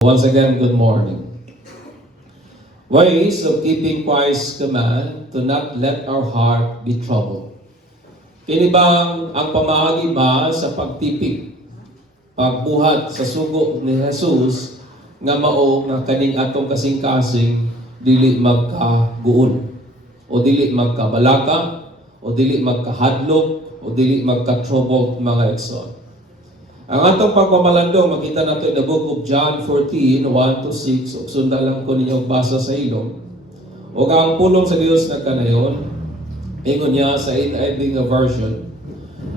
Once again, good morning. Ways of keeping Christ's command to not let our heart be troubled. Kini bang ang pamahagi ba sa pagtipik, pagbuhat sa sugo ni Jesus nga mao nga kaning atong kasing-kasing dili magkaguol o dili magkabalaka o dili magkahadlok o dili magka-trouble mga igsoon. Ang atong pagmamalandong, makita nato in the book of John 14, 1-6, ug sundan lang ko ninyo basa sa ilong. O ang pulong sa Dios na kanayon, ingon niya sa NIV version,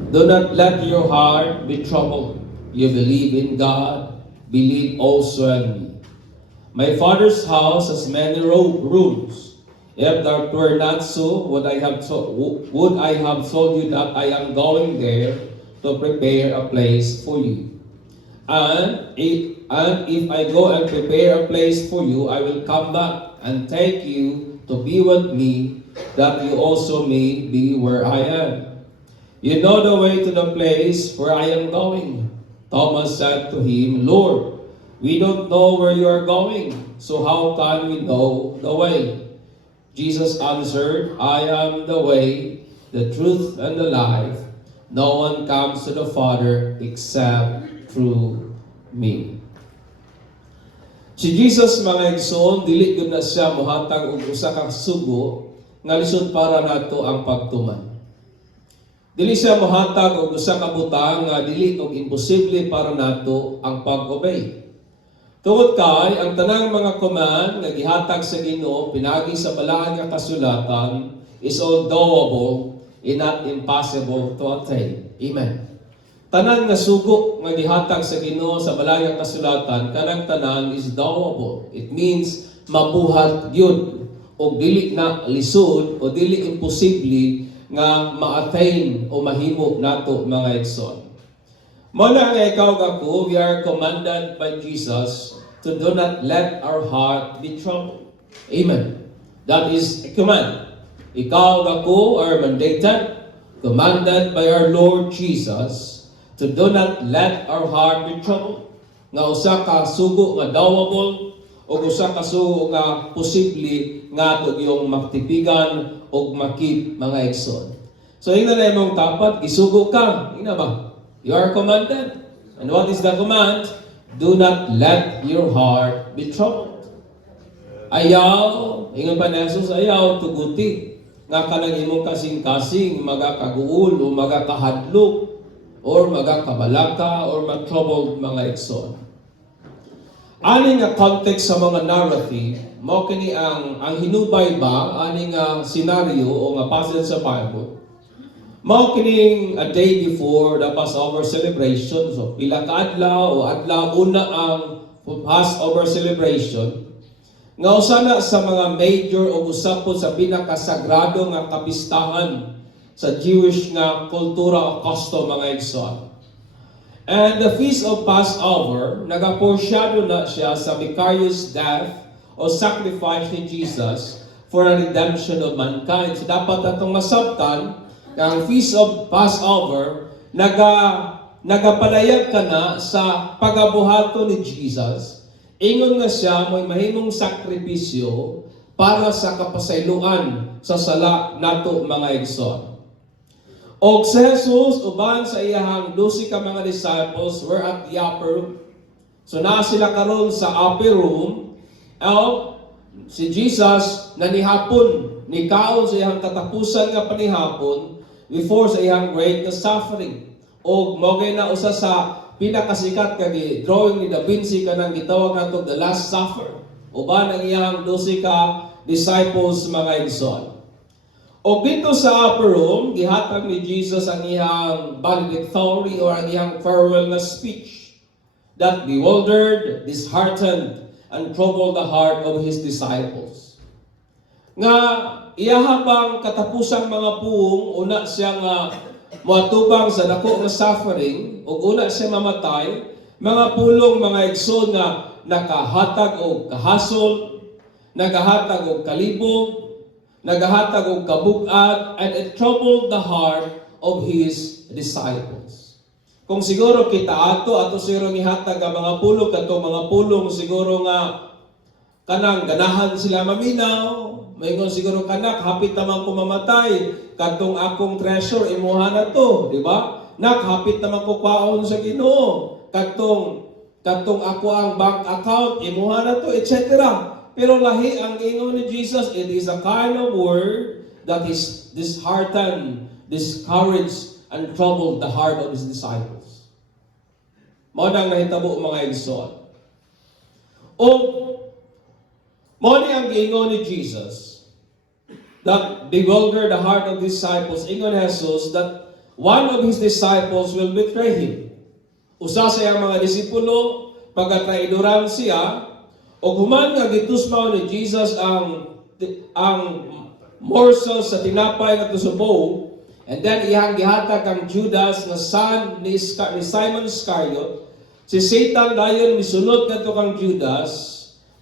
"Do not let your heart be troubled. You believe in God, believe also in me. My Father's house has many rooms. If that were not so, would I have told you that I am going there to prepare a place for you. And if I go and prepare a place for you, I will come back and take you to be with me, that you also may be where I am. You know the way to the place where I am going." Thomas said to him, "Lord, we don't know where you are going, so how can we know the way?" Jesus answered, "I am the way, the truth, and the life. No one comes to the Father except through me." Si Jesus mga igsoon, dili gud na siya mohatag og usa ka sugo nga lisod para nato ang pagtuman. Dili siya mohatag og usa ka butang nga dili og imposible para nato ang pag-obey. Tungod kay ang tanang mga command nga gihatag sa Ginoo pinagi sa balaang nga kasulatan is all doable and not impossible to attain. Amen. Tanan nga sugo nga gihatag sa Ginoo sa balaang nga kasulatan, kanang tanan is doable. It means mabuhat gyud o dili na lisod o dili imposible nga ma-attain o mahimo nato mga igsoon. Muna nga ikaw kako, we are commanded by Jesus to do not let our heart be troubled. Amen. That is a command. Ikaw ako are mandated, commanded by our Lord Jesus to do not let our heart be troubled. Nga usa ka sugo nga doable o usa ka sugo nga posible nga ato yung maktipigan o makip mga igsoon. So ingna na imong tapat, gisugo ka. Ingna ba? You are commanded. And what is the command? Do not let your heart be troubled. Ayaw, ingon pa ni Jesus, ayaw tuguti nga kanang imong kasing-kasing magakaguol o magakahadlok or magakabalaka or mag-troubled mga igsoon. Ani nga context sa mga narrative, mao kini ang hinubay ba ani nga scenario o nga passage sa Bible. Mao kining a day before the Passover celebration. So pila ka adlaw o adlaw una ang Passover celebration. Nga usana sa mga major o usapon sa pinakasagrado nga kapistahan sa Jewish nga kultura o custom mga igsoon. And the Feast of Passover, nagaporsyado na siya sa vicarious death o sacrifice ni Jesus for a redemption of mankind. So dapat natong masabtan na ang Feast of Passover nagapalayag ka na sa pagabuhato ni Jesus. Ingon nga siya mo'y mahimong sakripisyo para sa kapasayloan sa sala nato mga igsoon. Og si Jesus uban sa iyahang 12 ka mga disciples were at the upper room. So naa sila karon sa upper room. Si Jesus nanihapon ni kaon sa iyang katapusan nga panihapon before sa iyang great suffering. Og mogay na usa sa pinakasikat kay drawing ni Da Vinci kanang gitawag nato the Last Supper. Uban ang iyang 12 ka disciples mga igsoon. O dito sa upper room, gihatag ni Jesus ang iyang valedictory or ang iyang farewell na speech that bewildered, disheartened, and troubled the heart of His disciples. Nga iyahabang katapusang mga puong, una siya nga moatubang sa dako nga suffering, o una siya mamatay, mga pulong mga igsoon nga nakahatag og kahasol, nagahatag og kalibog, nagahatag og kabug-at, and it troubled the heart of His disciples. Kung siguro kita ato siguro gihatag ang mga pulong kadtong mga pulong siguro nga kanang ganahan sila maminaw, maingon siguro kanak hapit naman ko mamatay, kadtong akong treasure imuha na to, di ba? Nak hapit naman ko kwaon sa Ginoo, kadtong ako ang bank account imuha na to, etc. Pero lahi ang ingon ni Jesus, it is a kind of word that is disheartened, discouraged, and troubled the heart of His disciples. Mao nang nahitabo mga igsoon. O mao ni ang giingon ni Jesus that bewildered the heart of disciples. Ingon Jesus that one of His disciples will betray Him. Usa sa iyang mga disipulo pagkatraidoran siya o human nga gitusmaw ni Jesus ang morsel sa tinapay nga tusubo. And then iyang gihatag ang Judas na son ni Simon Iscariot. Si Satan dayon misulod kadto kang Judas.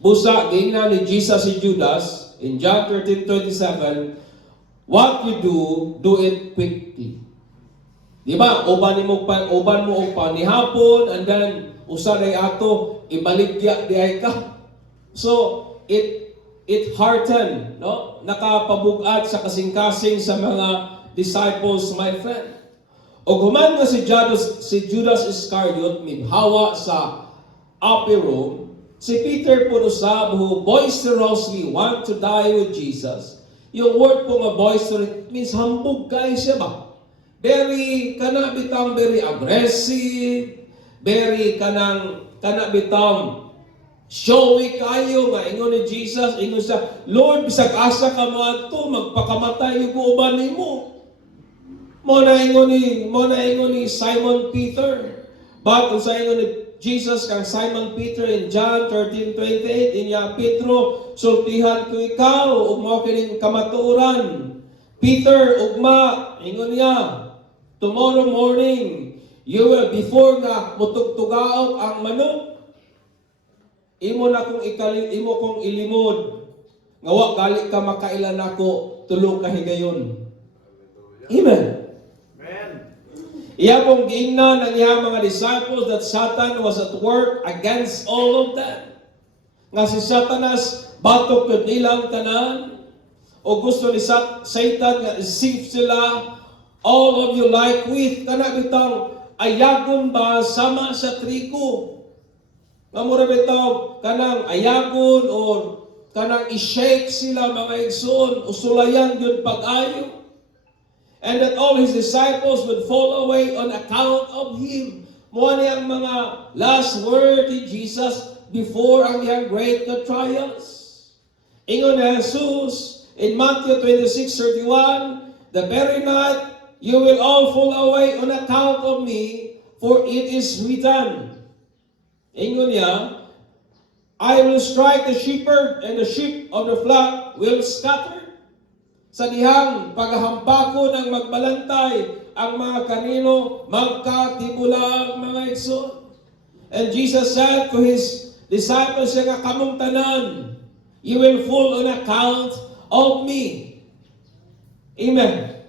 Busa giingnan ni Jesus si Judas in John 13:27. What you do it quickly. Di ba? Uban mo og panihapon and then usa day ato ibaligya diay ka. So it heartened, no? Nakapabug-at sa kasing-kasing sa mga disciples, my friend. O human nga si Judas Iscariot mibhawa sa upper room, si Peter po usab who boisterously want to die with Jesus. Yung word po nga boisterous means hambog kayo siya ba? Very aggressive, very showy kayo nga ingon ni Jesus, ingon sa Lord bisag asa ka mo adto magpakamatay ko uban nimo. Mo na ingon ni Simon Peter. But unsa ingon ni Jesus kang Simon Peter in John 13:28 inya Pedro sultihan ko ikaw ug mao kining kamatuoran. Peter ugma ingon niya tomorrow morning you will before nga mutugtugaon ang manok imo kong ilimod nga wa gali ka makailan ako tulo ka higayon. Amen. Iya pong giingnan ng iyang mga disciples that Satan was at work against all of them. Nga si Satanas batok yun nilang tanan o gusto ni Satan nga isip sila all of you like wheat kana bitang ayagon ba sama sa trigo. Nga mura bitaw kanang ayagon o kanang i-shake sila mga igsoon usulayan yun pag-ayo. And that all His disciples would fall away on account of Him. Mo ni ang mga last word ni Jesus before ang iyang great trials. Ingon ni Jesus in Matthew 26:31, the very night you will all fall away on account of me, for it is written. Ingon niya, I will strike the shepherd and the sheep of the flock will scatter. Sa dihang paghahampako ng magbalantay ang mga kanino magkatibulag mga igsoon. And Jesus said to His disciples nga kamong tanan, you will fall on account of me. Amen.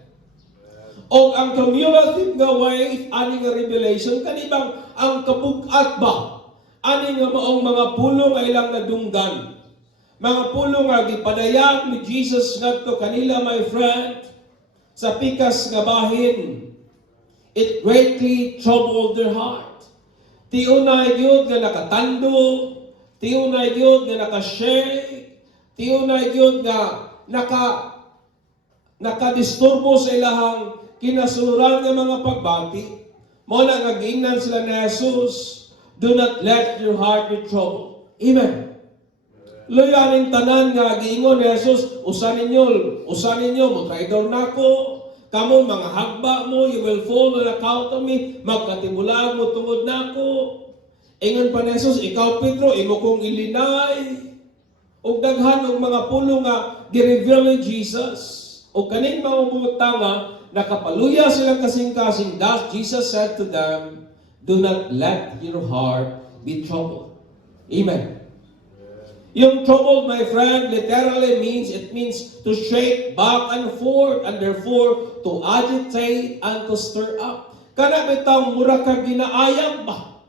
O ang cumulative nga way ani nga revelation kanibang ang kabug-at ba ani nga maong mga pulong ay lang nadunggan. Mga pulong nga gipadayag ni Jesus ngadto kanila, my friend, sa pikas nga bahin. It greatly troubled their heart. Tiunay gyud nga nakatando, tiunay gyud nga nakashake, tiunay gyud nga nakadisturbo sa ilahang kinasuran nga mga pagbati. Mao na nga giingnan sila ni Jesus, do not let your heart be troubled. Amen. Loyaning tanan nga giingon ni Jesus, usa ninyo mo traidor nako, kamo mga hagba mo, you will fall on account of me, magkatibulag mo tungod nako. Ingon pa ni Jesus, ikaw Pedro, imo kong ilinay. Og daghan og mga pulong nga gi-reveal ni Jesus. Og kaning mga butang nga nakapaluya silang kasing-kasing, thus Jesus said to them, do not let your heart be troubled. Amen. Yung troubled, my friend, literally means to shake back and forth, and therefore to agitate and to stir up. Kana bitaw mura ka ginaayag ba?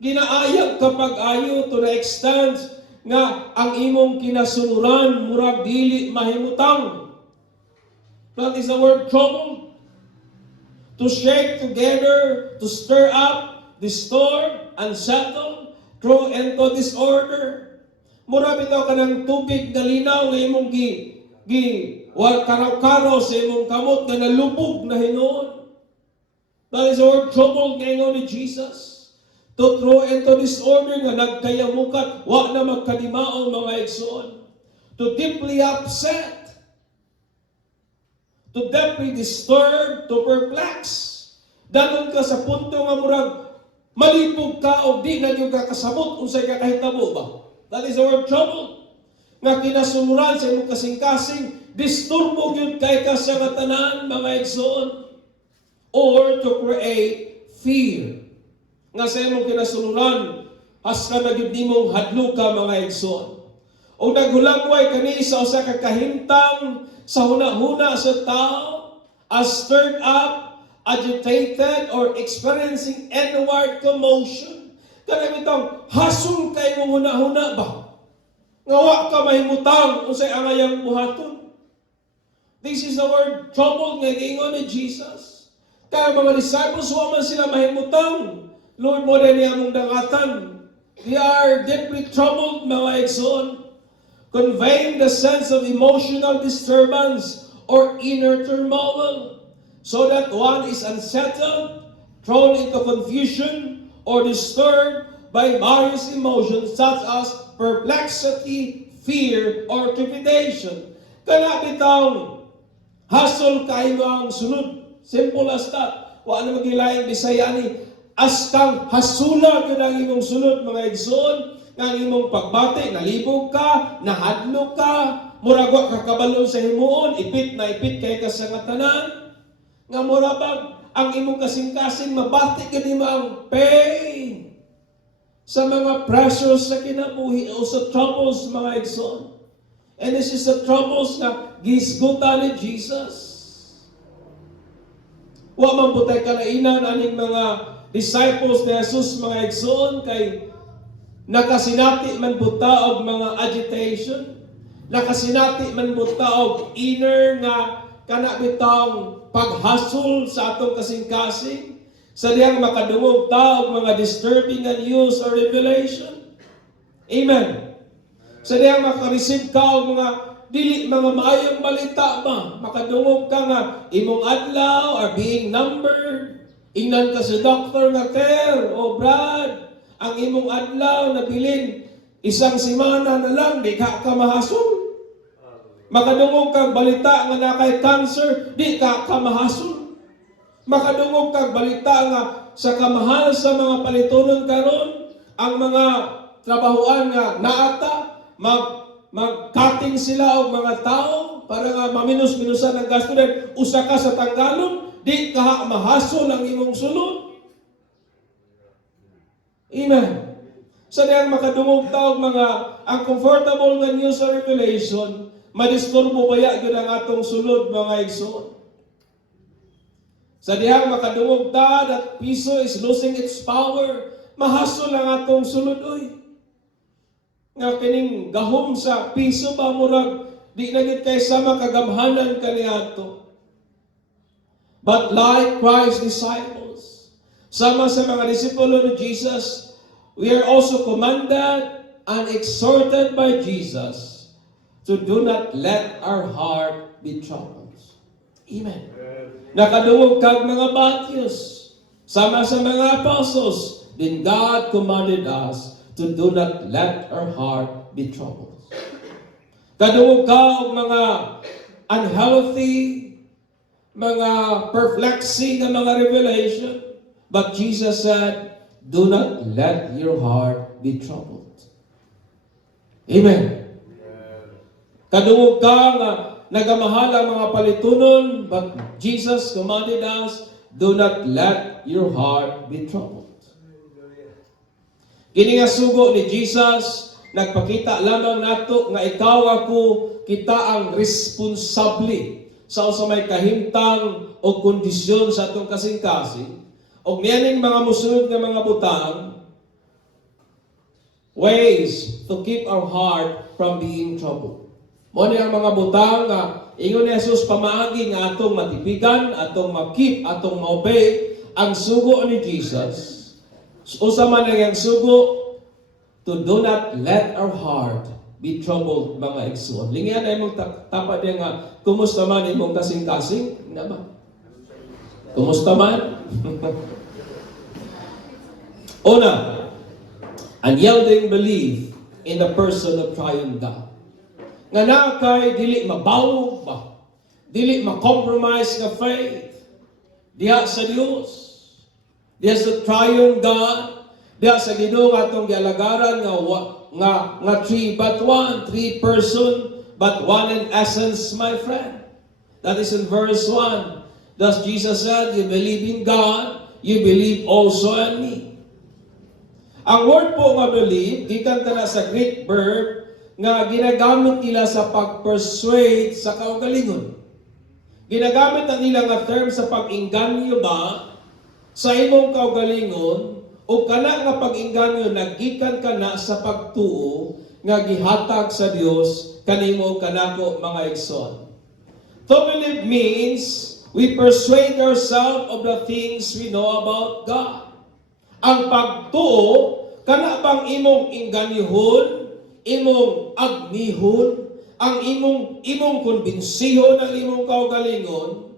Ginaayag kapag ayo to the extent nga ang imong kinasunuran murag dili mahimutang. That is the word trouble. To shake together, to stir up, distort, unsettle, throw into disorder. Mura bitaw kanang tubig na linaw nga imong karaw-karaw sa imong kamot nga nalubog na hinuon. That is the word trouble ngayon ni Jesus. To throw into disorder nga nagkayamukat, wa na magkalimaon mga igsoon. To deeply upset, to deeply disturb, to perplex. Danon ka sa punto nga murag malibog ka o di na yung kakasabot unsay ka kahitabo ba? That is the word trouble. Nga kinasunuran sa imong kasing-kasing, disturbo yun kay ka sa katanan, mga igsoon. Or to create fear. Nga sa imong kinasunuran, haska na gyud nimong hadlo ka, mga igsoon. O naghulagway kani sa usa ka kahimtang sa huna-huna sa tao, as stirred up, agitated, or experiencing inward commotion. Kanang itong hasong kay mong huna-huna ba? Nga wa ka mahimutang unsay angayang buhaton. This is the word trouble nga giingon ni Jesus. Kaya mga disciples, wa man sila mahimutang. Lord, mo rin niya mong dangatan. They are deeply troubled, mga igsoon, conveying the sense of emotional disturbance or inner turmoil, so that one is unsettled, thrown into confusion, or disturbed by various emotions such as perplexity, fear, or trepidation. Kana bitaw hasol kayo ang sunod. Simple as that. Wa na magilayang Bisaya ni as kang hasula gyud ang imong sunod, mga igsoon, nga imong pagbati, nalibog ka, nahadlok ka, murag wa ka kabalo sa himuon, ipit na ipit kay ka sa ngatanan, nga murabag ang imong kasing-kasing mabati gani mo ang pain sa mga pressures sa kinabuhi o sa troubles, mga igsoon. And this is the troubles na gisgutan ni Jesus. Wa man putay kalainan aning mga disciples ni Jesus, mga igsoon, kay nakasinati man buta og mga agitation, nakasinati man buta og inner nga kana bitawng paghasol sa atong kasing-kasing, sa diyang makadungog ta og mga disturbing news or revelation. Amen. Sa diyang makareceive ka og mga dili mga maayong balita ba, makadungog ka nga imong adlaw are being numbered. Ingnan ka sa doktor nga, Ker o Brad, ang imong adlaw na bilin isang semana na lang, di ka mahasol. Makadungog kag balita nga nakay cancer, di ka mahasol. Makadungog kag balita nga sa kamahal sa mga palitunon karon, ang mga trabahoan nga naata, mag-cutting sila og mga tao para nga maminus-minusan ang gasto din, usa ka sa tanggalon, di ka mahasol ang imong sulod. Amen. Sa diyang makadungog taog mga ang comfortable nga news or revelation, madisturbo baya yun ang atong sulod, mga igsoon. Sa diyang makadungog ta that piso is losing its power, mahasol ang atong sulod, oy. Nga kining gahom sa piso ba murag di na gid kay sama kagamhanan kaniadto. But like Christ's disciples, sama sa mga disipulo ni Jesus, we are also commanded and exhorted by Jesus to do not let our heart be troubled. Amen. Nakadungog kag mga batyos, sama sa mga apostles, then God commanded us to do not let our heart be troubled. Kadungog ka og mga unhealthy, mga perplexing na mga revelation. But Jesus said, do not let your heart be troubled. Amen. Kadungog ka nga nagamahal ang mga palitunon, but Jesus commanded us, do not let your heart be troubled. Kini nga sugo ni Jesus, nagpakita lamang nato nga ikaw ako kita ang responsable sa may kahimtang o kondisyon sa atong kasing-kasing, o niyaning mga musunod nga mga butang, ways to keep our heart from being troubled. Mo ni ang mga butang nga ingon ni Jesus pamaagi nga atong matipigan, atong makip, atong maobey ang sugo ni Jesus. Usa man ang sugo, to do not let our heart be troubled, mga igsoon. Lingihan na imong tapad niya nga, kumusta man imong kasing-kasing? Nga ba? Kumusta man? Una, unyielding belief in the person of triune God. Nga na kay dili mabawog ba? Dili ma-compromise nga faith. Diha sa Dios. Diha sa triune God. Diha sa Ginoo atong gialagaran nga three but one, three person but one in essence, my friend. That is in verse 1. Thus Jesus said, you believe in God, you believe also in me. Ang word po nga believe, gikan ta na sa Greek verb nga ginagamit nila sa pag-persuade sa kaugalingon. Ginagamit na nila nga term sa pag-inganyo ba sa imong kaugalingon o kana nga pag-inganyo naggikan kana sa pagtuo nga gihatag sa Dios kanimo kanako, mga igsoon. To believe means we persuade ourselves of the things we know about God. Ang pagtuo kana bang imong inganyuhon, imong agnihon, ang imong konbinsihon ang imong kaugalingon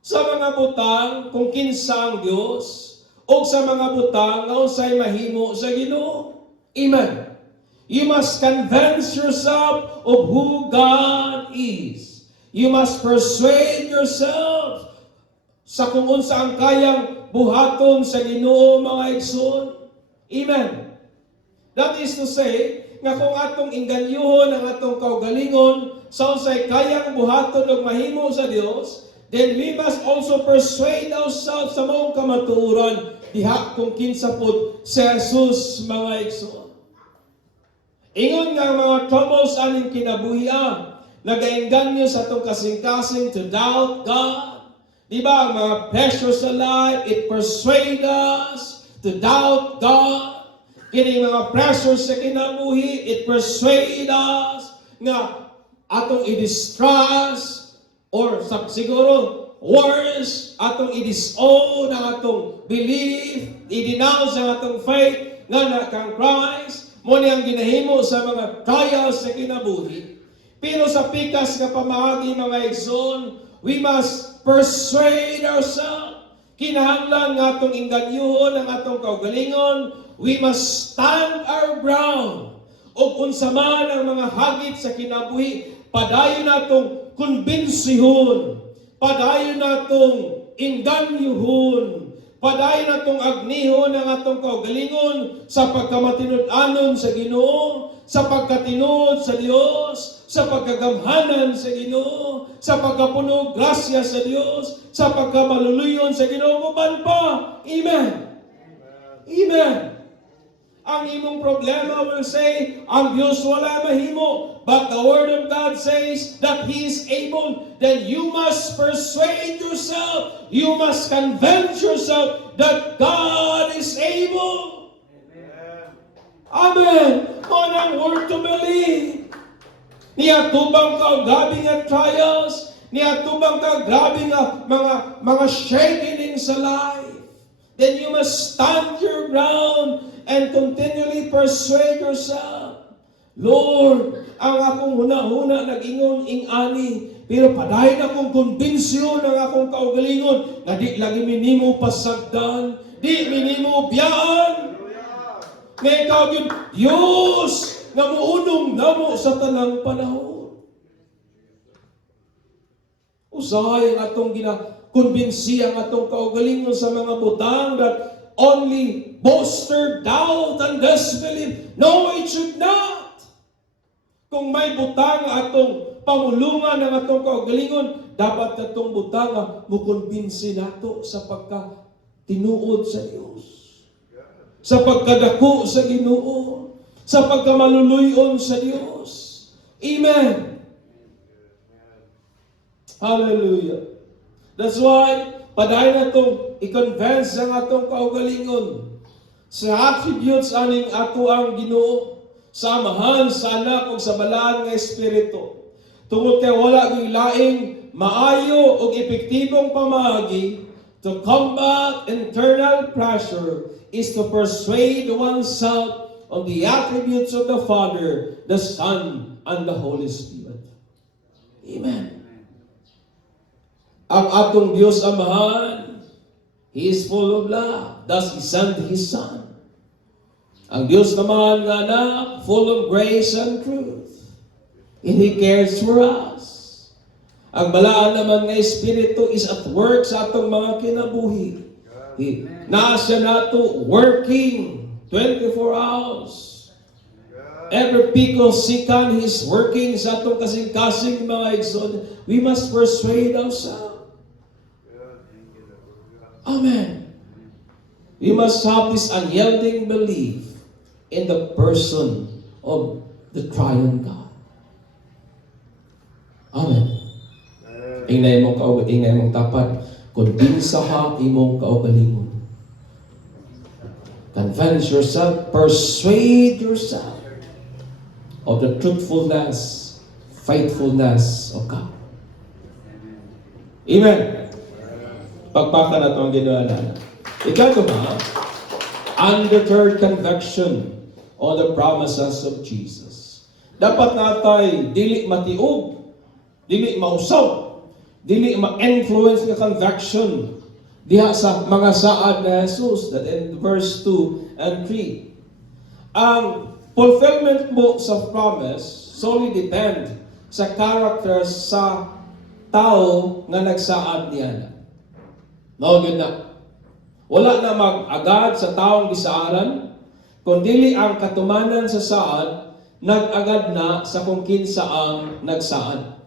sa mga butang kung kinsa ang Dios o sa mga butang nga unsay mahimo sa Ginoo. Amen. You must convince yourself of who God is. You must persuade yourself sa kung unsa ang kayang buhaton sa Ginoo, mga igsoon. Amen. That is to say, nga kung atong inganyuhon ang atong kaugalingon sa unsay kayang buhaton ug mahimo sa Dios, then we must also persuade ourselves sa maong kamatuoran diha kung kinsa pod si Jesus, mga igsoon. Ingon nga mga troubles aning kinabuhian, nagaengganyo sa atong kasing-kasing to doubt God. Di ba ang mga pressures sa life, it persuade us to doubt God. Kini mga pressures sa kinabuhi, it persuade us nga atong i-distrust or siguro worse, atong i-disown ang atong belief, i-denounce ang atong faith nga na kang Christ. Mo ni ang ginahimo sa mga trials sa kinabuhi. Pero sa pikas nga pamaagi, mga igsoon, we must persuade ourselves. Kinahanglan nga atong inganyuhon ang atong kaugalingon. We must stand our ground. O unsa man ang mga hagit sa kinabuhi, padayon natong konbinsihon, padayon natong inganyuhon, padayon natong agnihon ang atong kaugalingon sa pagkamatinud-anon sa Ginoo, sa pagkatinud sa Dios, sa pagkagamhanan sa Ginoo, sa pagkapunog grasya sa Dios, sa pagkamaluluyon sa Ginoo, uban pa. Amen. Amen. Ang imong problema will say, ang Diyos wala mahimo. But the Word of God says that He is able. Then you must persuade yourself. You must convince yourself that God is able. Amen. On ang word to believe. Niya tubang ka grabe nga trials. Niya tubang ka grabe nga mga shaking sa life. Then you must stand your ground and continually persuade yourself. Lord, ang akong huna-huna nag-ingon ing-ani, pero padayon akong konbinsyon ang akong kaugalingon na di lagi minimo pasagdan, di minimo biyaan. Nga ikaw yun, Diyos, nga muunong namo sa tanang panahon. Usahay ang atong ginakonbinsi ang atong kaugalingon sa mga butang that only bolster doubt and disbelief. No, it should not. Kung may butang atong pamulungan ng atong kaugalingon, dapat atong butang mukonbinsi nato sa pagka-tinuod sa Dios, sa pagkadako sa Ginoo, sa pagkamaluluyon sa Dios. Amen. Hallelujah. That's why, paday na itong i-convince ang atong kaugalingon sa attributes aning ato ang Ginoo, sa Amahan, sa Anak, ug sa Balaan nga Espiritu. Tungod kay wala gyud laing maayo ug epektibong pamaagi to combat internal pressure is to persuade oneself on the attributes of the Father, the Son, and the Holy Spirit. Amen. Ang atong Diyos Amahan, He is full of love. Thus, He sent His Son. Ang Diyos naman nga Anak, full of grace and truth. And He cares for us. Ang Balaan naman nga Espiritu is at work sa atong mga kinabuhi. Naa siya nato working 24 hours. Every pico second, He's working sa atong kasing-kasing mga igsoon. We must persuade ourselves. Amen. We must have this unyielding belief in the person of the triune God. Amen. Ingay mong tapat, kumbinsa ha imong kaugalingon. Convince yourself, persuade yourself of the truthfulness, faithfulness of God. Amen. Pagpaka na ito ang ginawa. Ikatuma, undeterred conviction on the promises of Jesus. Dapat natay dili matiog, dili mausaw, dili ma-influence ng conviction diha sa mga saad na Jesus, that in verse 2 and 3. Ang fulfillment mo sa promise solely depend sa character sa tao nga nagsaad niya. No, yun na. Wala na mag-agad sa taong gisaaran, kundi ang katumanan sa saad, nag-agad na sa kung kinsa ang nagsaad.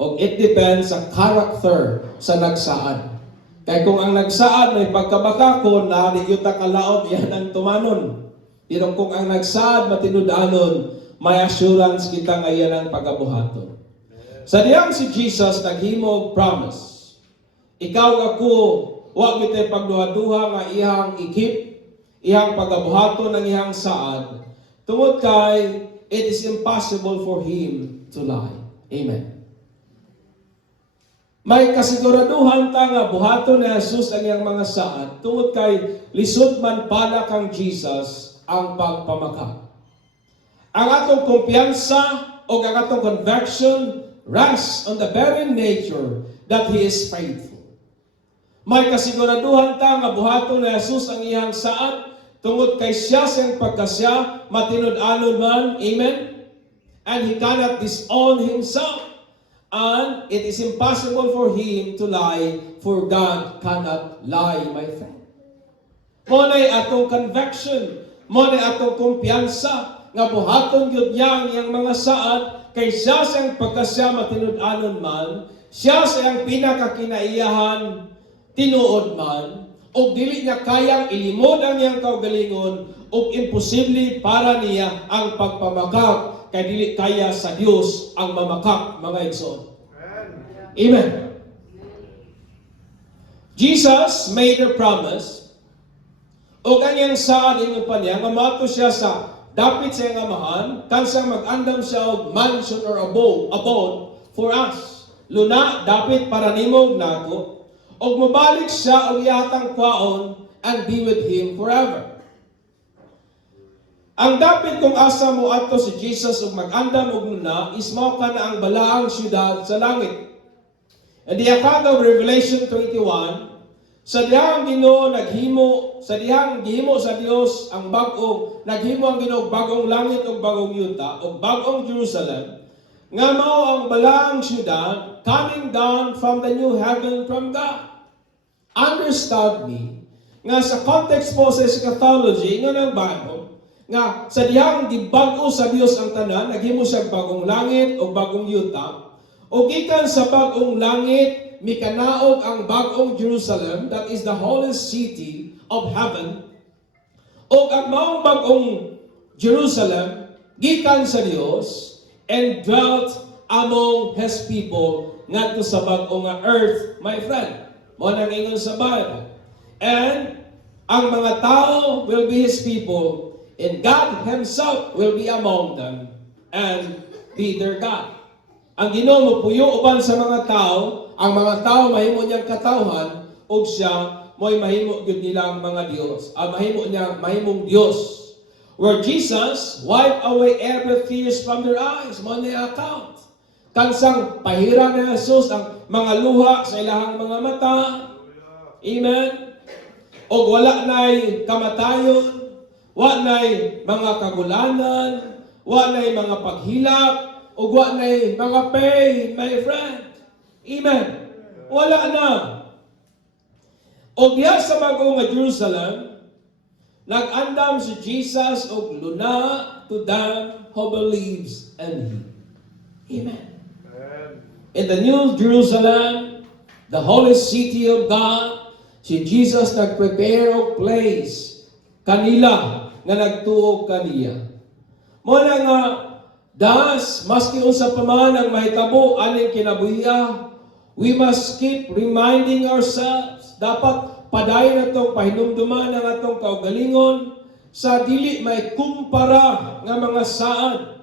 O it depends sa character sa nagsaad. Kaya kung ang nagsaad may pagkabakakon, na yuta kalaot, yan ang tumanon. Pero kung ang nagsaad matinudanon, may assurance kita ngayon ang pagabuhaton. Sa diyang si Jesus naghimo og promise. Ikaw ako, wa kita pagduha-duha nga ihang ikip, ihang pagabuhaton ng ihang saad. Tungod kay, it is impossible for Him to lie. Amen. May kasiguraduhan ta nga buhaton ni Jesus ang iyang mga saad. Tungod kay, lisod man pala kang Jesus ang pagpamaka. Ang atong kumpiyansa o ang atong conviction rests on the very nature that He is faithful. May kasiguraduhan ta nga buhaton ni Jesus ang iyang saad tungod kay siya siyang pagkasya matinud-anon man. Amen? And He cannot disown Himself. And it is impossible for Him to lie, for God cannot lie, my friend. Monay atong conviction, monay atong kumpiyansa nga buhaton gyud niya ang iyang mga saad kay siya siyang pagkasya matinud-anon man, siya siyang pinakakinaiyahan tinuod man, o dili niya kayang ilimod ang iyang kaugalingon, o imposible para niya ang pagpamakak, kay dili kaya sa Dios ang mamakak, mga igsoon. Amen. Jesus made a promise, o kanyang saad ingon pa niya, nga mato siya sa dapit sa iyang amahan, kansang mag-andam siya og mansion or abode for us. Luna, dapit para nimog nako, og mabalik siya og ihatang kwaon and be with Him forever. Ang dapit kung asa mo adto si Jesus og mag-andam og luna is mao kana ang balaang syudad sa langit. And the account of Revelation 21, sa dihang Ginoo naghimo, sa dihang gihimo sa Dios ang bag-ong, naghimo ang Ginoo bagong langit ug bagong yuta ug bagong Jerusalem, nga mao ang balaang syudad coming down from the new heaven from God. Understand me, nga sa context po sa eschatology, nga ng Bible, nga sa dihang gibag-o sa Dios ang tanan, naghimo siya bagong langit o bagong yuta, o gikan sa bagong langit, mikanaog ang bagong Jerusalem, that is the holy city of heaven, o ang maong bagong Jerusalem, gikan sa Dios, and dwelt among His people ngadto sa bag-o nga earth, my friend. Mo nang ingon sa Bible. And ang mga tao will be His people, and God Himself will be among them, and be their God. Ang Ginoo mo puyo uban sa mga tao, ang mga tao mahimo niyang katawhan, ug siya mo'y mahimo gyud nilang mga Dios. Mahimong Dios. Where Jesus wiped away every tears from their eyes, mo ni account. Kansang pahira ni Jesus ang mga luha sa ilahang mga mata. Amen. O wala na'y kamatayon, wala na'y mga kagulanan, wala na'y mga paghilak, o wala na'y mga pain, my friend. Amen. Wala na. O diya sa bagong nga Jerusalem, nag-andam si Jesus og luna to them who believes in Him. Amen. In the New Jerusalem, the holy city of God, si Jesus nag-prepare og place kanila nga nagtuog kaniya. Mo na nga das maski unsa pa man ang mahitabo aning kinabuhiya, we must keep reminding ourselves, dapat padayon natong pahinumduman ang atong kaugalingon sa dili may kumpara nga mga saan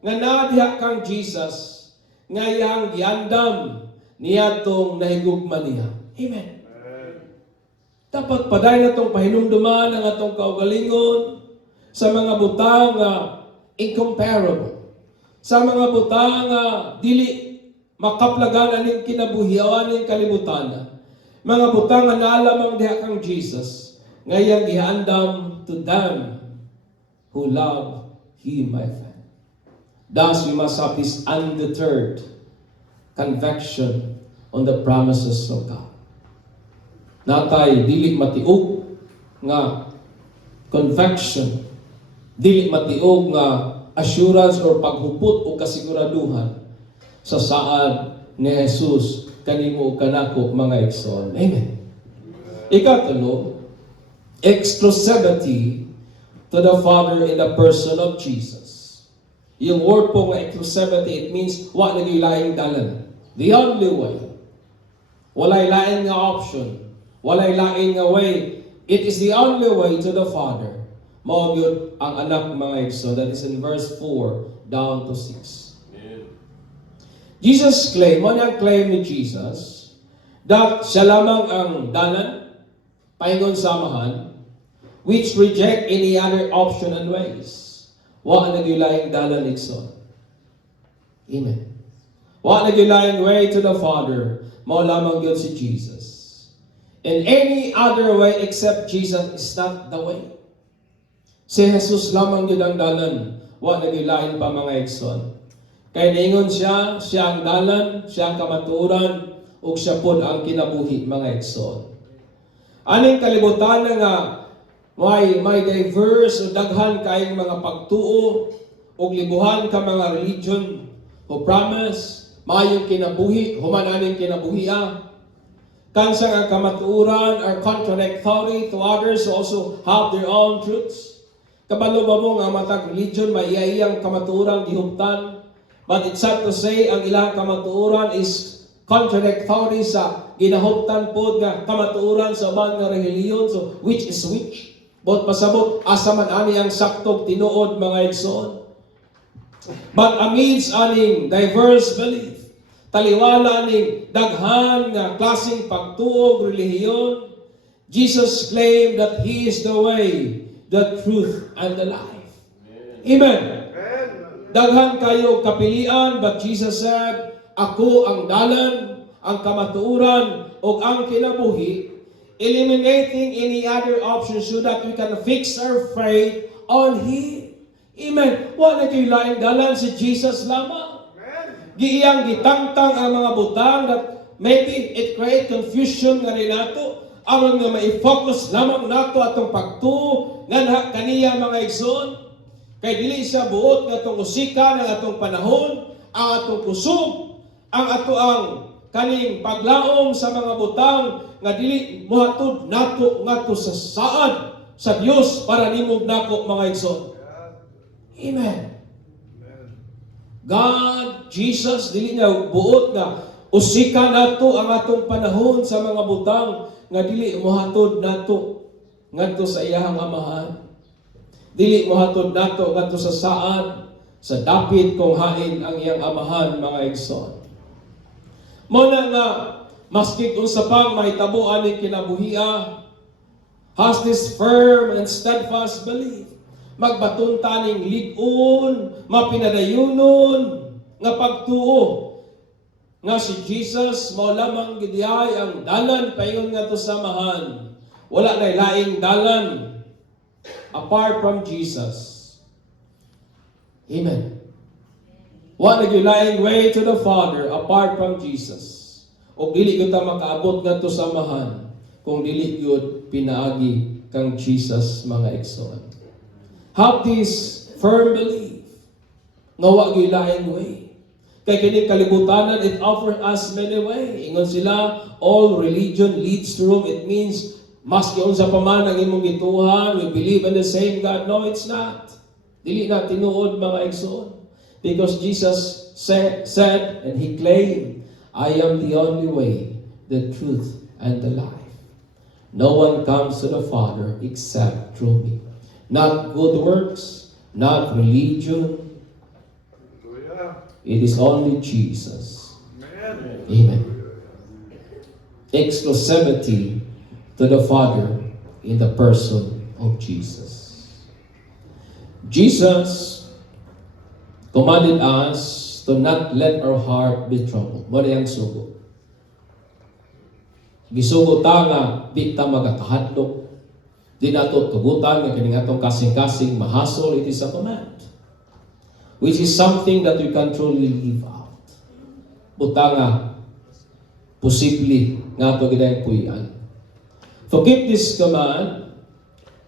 nga nadiha kang Jesus nga iyang giandam niyadtong nahigugma niya. Amen. Dapat padayon natong pahinumduman ang atong kaugalingon sa mga butang nga incomparable, sa mga butang nga dili makaplagan aning kinabuhiawan ning kalibutan. Mga butang nga naalamang diha kang Jesus, nga iyang gihandam to them who love Him, my friend. Thus, we must have this undeterred conviction on the promises of God. Natay dili matiog nga conviction, dili matiog nga assurance or paghupot o kasiguraduhan sa saad ni Jesus kanimo kanako mga igsoon. Amen. Ikatulo, exclusivity to the Father in the person of Jesus. Yung word po nga exclusivity, it means wa na laing dalan. The only way. Walay lain nga option. Walay lain nga way. It is the only way to the Father. Mao gyud ang anak mga igsoon. That is in verse 4 down to 6. Jesus claim, ano ang claim ni Jesus? That siya lamang ang dalan, paingon samahan, which reject any other option and ways. Wa nagyulayang dalan igsoon. Amen. Wa nagyulayang way to the Father, mao lamang yun si Jesus. And any other way except Jesus is not the way. Si Jesus lamang yun ang dalan, wa nagyulayang pa mga igsoon. Kaya naingon siya ang dalan, siya ang kamaturan, ug siya pod ang kinabuhi mga igsoon. Aning kalibutan nga may diverse o daghan kayong mga pagtuo ug libuhan ka mga religion who promise maayong kinabuhi, human aning kinabuhian. Kansa nga kamaturan are contradictory to others who also have their own truths. Kabalo ba mo nga matag religion may iyang kamaturan gihuptan? But it's sad to say, ang ilang kamatuoran is contradictory sa ginahuptan po nga kamatuoran sa ubang nga relihiyon. So, which is which? But pasabot, asa man ani ang saktog tinuod mga igsoon. But amidst aning diverse belief, taliwala aning daghan nga klaseng pagtuog relihiyon, Jesus claimed that He is the way, the truth, and the life. Amen. Daghan kayo kapilian, but Jesus said, ako ang dalan, ang kamatuoran, o ang kinabuhi, eliminating any other option so that we can fix our faith on Him. Amen. Wala kayo laing dalan si Jesus lamang. Giyang gitangtang ang mga butang that maybe it create confusion nga rin nato. Aron nga mai-focus lamang nato atong pagtuo nga kaniya mga igsoon. Kay dili siya buot nga itong usika ng atong panahon, ang atong kusog, ang ato ang kaning paglaom sa mga butang nga dili muhatod nato ngadto sa saad sa Dios para nimog nako mga igsoon. Amen. God, Jesus, dili niya buot nga Usika nato ang atong panahon sa mga butang nga dili mohatod nato ngadto sa iyahang amahan. Dili mohatod nato ngadto sa saan, sa dapit kung hain ang iyang amahan, mga igsoon. Mo na nga maski unsa pang mahitabo ani kinabuhia, has this firm and steadfast belief. Magbaton taning lig-on, mapinadayunon nga pagtuo nga si Jesus mao lamang gidiay ang dalan paingon nga to samahan. Wala na laing dalan apart from Jesus. Amen. Wala na laing way to the Father apart from Jesus. O dili gyud ta makaabot nga to samahan kung dili gyud pinaagi kang Jesus, mga igsoon. Have this firm belief nga wa gyud laing way. Kay kini kalibutanan, it offers us many ways. Ingon sila, all religion leads to Rome. It means, maski unsa pa man ang imong gituhan, we believe in the same God. No, it's not. Dili na tinuod, mga igsoon. Because Jesus said, and He claimed, I am the only way, the truth, and the life. No one comes to the Father except through me. Not good works, not religion. It is only Jesus. Amen. Exclusivity to the Father in the person of Jesus. Jesus commanded us to not let our heart be troubled. Mo ang sugo. Gisugo ta nga di ta magakahadlok. Di nato tugutan nga kining atong kasing-kasing mahasol. It is a command, which is something that we can truly live out. Buta nga, posible nga ito ginayang puyan. To keep this command,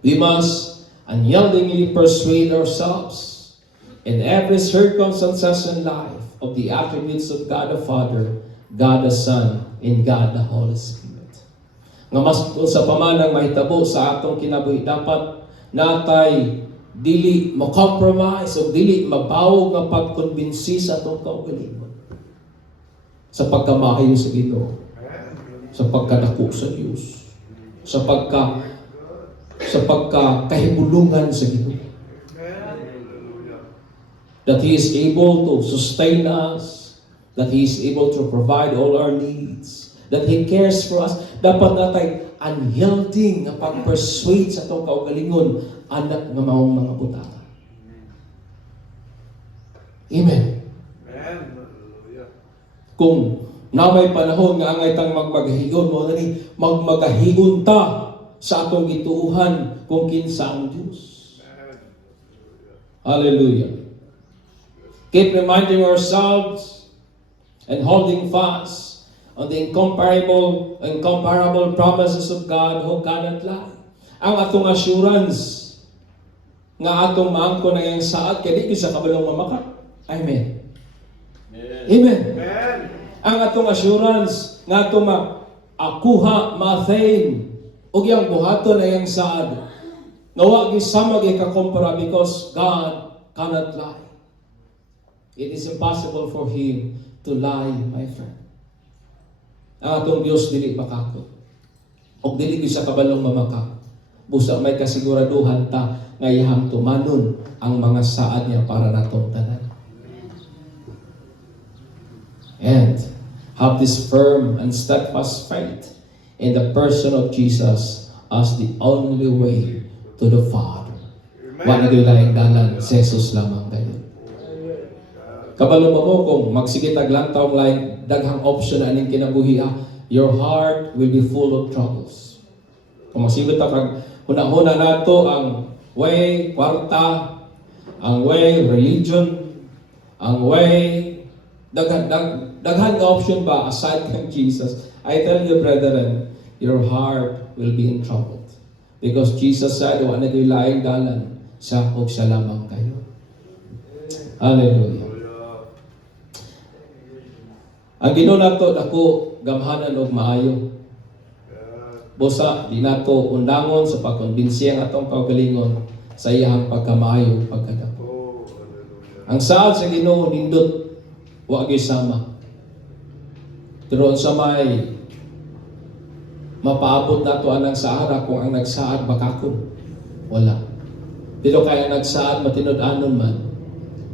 we must unyieldingly persuade ourselves in every circumstances in life of the attributes of God the Father, God the Son, and God the Holy Spirit. Nga mas sa pamanang mahitabo sa atong kinabuhi, dapat natay dili mo-compromise o dili mabawog nga pagkonbinsi sa atong kaugalingon. Sa pagkamaayo sa Ginoo, sa pagkadako sa Dios, sa pagkahibulungan sa Ginoo. That He is able to sustain us, that He is able to provide all our needs, that He cares for us. Dapat natay unyielding nga pag-persuade sa atong kaugalingon anak nga maong mga butata. Amen. Kung na may panahon nga angay tang magmagahigon mo nani magmagahigon ta sa atong gituuhan kung kinsa ang Dios. Hallelujah. Keep reminding ourselves and holding fast on the incomparable promises of God who cannot lie. Ang atong assurance nga atong maangkon na yung saad kay di sa kabalong mamaka. Amen. Amen. Amen. Ang atong assurance nga atong akuha ma-attain og yang buhaton na yung saad. Nga wa gisama gikakumpara because God cannot lie. It is impossible for Him to lie, my friend. Ang atong Diyos dili makako. Og dili sa kabalong mamaka. Busa may kasiguraduhan ta nga iyang tumanon ang mga saad niya para natong tanan. And have this firm and steadfast faith in the person of Jesus as the only way to the Father. Wa na laing dalan, si Jesus lamang kayo. Kabalo mo kung magsigitag lang taong laing daghang option na aning kinabuhi, your heart will be full of troubles. Kung masigit kag huna-huna nato ang way kwarta, ang way religion, ang way daghan ka option ba aside from Jesus. I tell you, brethren, your heart will be in trouble. Because Jesus said, wa na kayo laing dalan, siya o siya lamang kayo. Hallelujah. Ang Ginoo nato dako gamhanan og maayo. Busa di nato undangon sa pagkonbinsi ang atong kaugalingon sa iyang pagkamaayo pagkadako. Ang saad sa Ginoo nindot wa gyud sama. Pero sa may mapaabot na to anang saara kung ang nagsaad bakakon. Wala. Pero kaya nagsaad matinud-anon man.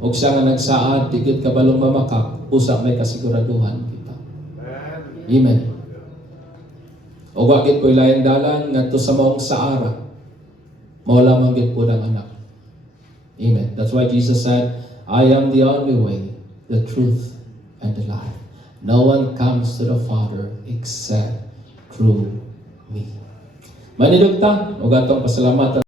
O siya nga nagsaad, tigit kabalong mamakak, usap may kasiguraduhan kita. Amen. O wakit ko'y laing dalan, nga to sa maong saara, mawala manggit po ng anak. Amen. That's why Jesus said, I am the only way, the truth, and the life. No one comes to the Father except through me. Manilugta, o gatong pasalamatan